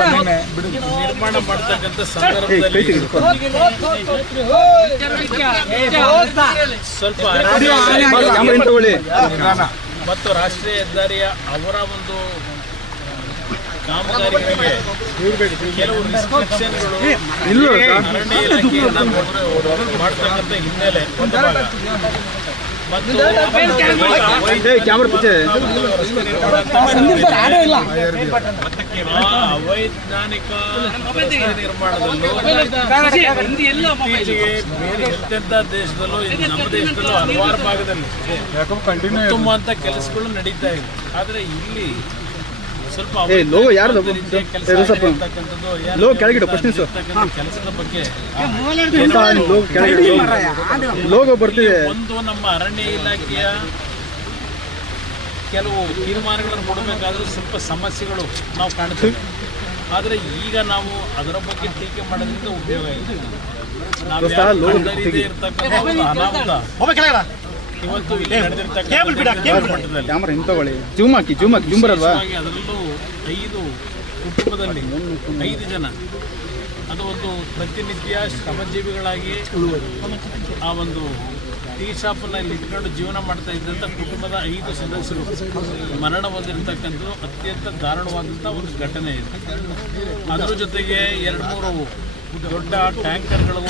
ನಿರ್ಮಾಣ ಮಾಡ್ತಕ್ಕಂಥ ಸಂದರ್ಭದಲ್ಲಿ ಸ್ವಲ್ಪ ಮತ್ತು ರಾಷ್ಟ್ರೀಯ ಹೆದ್ದಾರಿಯ ಅವರ ಒಂದು ಕಾಮಗಾರಿಗಳಿಗೆ ಕೆಲವು ರಿಸ್ಟ್ರಿಕ್ಷನ್ಗಳು ಅರಣ್ಯ ಇಲಾಖೆಯಿಂದ ಮಾಡ್ತಕ್ಕಂಥ ಹಿನ್ನೆಲೆ. ಮತ್ತು ಅವೈಜ್ಞಾನಿಕ ನಿರ್ಮಾಣದಲ್ಲೂ ಇತ್ತೀಚೆಗೆ ದೇಶದಲ್ಲೂ ನಮ್ಮ ದೇಶದಲ್ಲೂ ಹಲವಾರು ಭಾಗದಲ್ಲಿ ಅಂತ ಕೆಲಸಗಳು ನಡೀತಾ ಇದೆ. ಆದ್ರೆ ಇಲ್ಲಿ ಸ್ವಲ್ಪ ಕೆಲಸದ ಬಗ್ಗೆ. ಲೋಗೋ ಬರ್ತಿದೆ. ಒಂದು ನಮ್ಮ ಅರಣ್ಯ ಇಲಾಖೆಯ ಕೆಲವು ತೀರ್ಮಾನಗಳನ್ನು ಕೊಡಬೇಕಾದ್ರೂ ಸ್ವಲ್ಪ ಸಮಸ್ಯೆಗಳು ನಾವು ಕಾಣ್ತೀವಿ. ಆದರೆ ಈಗ ನಾವು ಅದರ ಬಗ್ಗೆ ಟೀಕೆ ಮಾಡೋದ್ರಿಂದ ಉಪಯೋಗ ಇದೆ ನಾವು ದೋಸ್ತ, ಯಾರು ಲೋಗೋ ಕಂಡರಿಯದೇ ತೆಗಿ. ಇರ್ತಕ್ಕಂಥ ಒಂದು ಅನಾಹುತ ಇವತ್ತು ಇಲ್ಲಿ ನಡೆದಿರ್ತಕ್ಕಂಥ ಮಟ್ಟದಲ್ಲಿ ಕ್ಯಾಮ್ರಾ ಹಿಂಗ್ ತಗೊಳ್ಳಿ. ಜೂಮ್ ಹಾಕಿ ಜೂಮ್ ಹಾಕಿ ಜೂಮ್ ಬರಲ್ವಾ? ವಿಶೇಷವಾಗಿ ಅದರಲ್ಲೂ ಐದು ಕುಟುಂಬದಲ್ಲಿ ಐದು ಜನ. ಅದು ಒಂದು ಪ್ರತಿನಿತ್ಯ ಶ್ರಮಜೀವಿಗಳಾಗಿ ಆ ಒಂದು ಟೀ ಶಾಪ್ನಲ್ಲಿ ಇಟ್ಕೊಂಡು ಜೀವನ ಮಾಡ್ತಾ ಇದ್ದಂಥ ಕುಟುಂಬದ ಐದು ಸದಸ್ಯರು. ಮರಣ ಹೊಂದಿರತಕ್ಕಂಥದ್ದು ಅತ್ಯಂತ ದಾರುಣವಾದಂಥ ಒಂದು ಘಟನೆ ಇದೆ. ಅದರ ಜೊತೆಗೆ ಎರಡು ಮೂರು ದೊಡ್ಡ ಟ್ಯಾಂಕರ್ಗಳು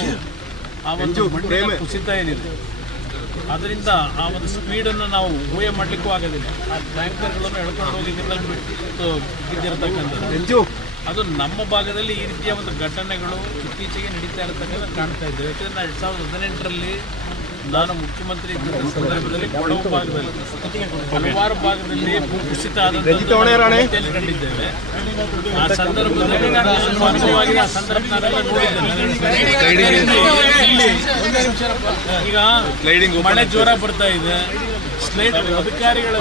ಆ ಒಂದು ಮಣ್ಣಿನ ಕುಸಿತ ಏನಿದೆ. ಅದರಿಂದ ಆ ಒಂದು ಸ್ಪೀಡನ್ನು ನಾವು ಊಹೆ ಮಾಡಲಿಕ್ಕೂ ಆಗೋದಿಲ್ಲ. ಆ ಟ್ಯಾಂಕರ್ಗಳನ್ನು ಎಳ್ಕೊಂಡು ಹೋಗಿ ಬಿದ್ದಿರತಕ್ಕಂಥದ್ದು. ಅದು ನಮ್ಮ ಭಾಗದಲ್ಲಿ ಈ ರೀತಿಯ ಒಂದು ಘಟನೆಗಳು ಇತ್ತೀಚೆಗೆ ನಡೀತಾ ಇರತಕ್ಕಂಥ ಕಾಣ್ತಾ ಇದ್ದೇವೆ. ಯಾಕಂದ್ರೆ ಎರಡು ಸಾವಿರದ ಹದಿನೆಂಟರಲ್ಲಿ ನಾನು ಮುಖ್ಯಮಂತ್ರಿ ಇದ್ದ ಸಂದರ್ಭದಲ್ಲಿ ಕೊಡವು ಭಾಗದಲ್ಲಿ ಹಲವಾರು ಭಾಗದಲ್ಲಿ ಆದಂಥದ್ದು ಕಂಡಿದ್ದೇವೆ. ಆ ಸಂದರ್ಭದಲ್ಲಿ ನಾನು ಆ ಸಂದರ್ಭ ನಾನೆಲ್ಲ ನೋಡಿದ್ದೇನೆ. ಈಗ ಮಳೆ ಜೋರ ಬರ್ತಾ ಇದೆ. ಸ್ಲೈಟ್ ಅಧಿಕಾರಿಗಳ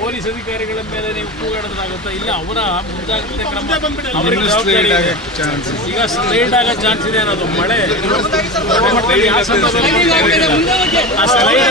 ಪೊಲೀಸ್ ಅಧಿಕಾರಿಗಳ ಮೇಲೆ ನೀವು ಕೂಗಾಡೋದಾಗುತ್ತಾ? ಇಲ್ಲ ಅವರ ಮುಂಜಾಗ್ರತೆ ಕ್ರಮ. ಅವರಿಗೆ ಜವಾಬ್ದಾರಿ ಇದೆ. ಈಗ ಸ್ಲೈಡ್ ಆಗೋ ಚಾನ್ಸ್ ಇದೆ ಅನ್ನೋದು ಮಳೆ. ಆ ಸಂದರ್ಭದಲ್ಲಿ ಆ ಸ್ಲೈಡ್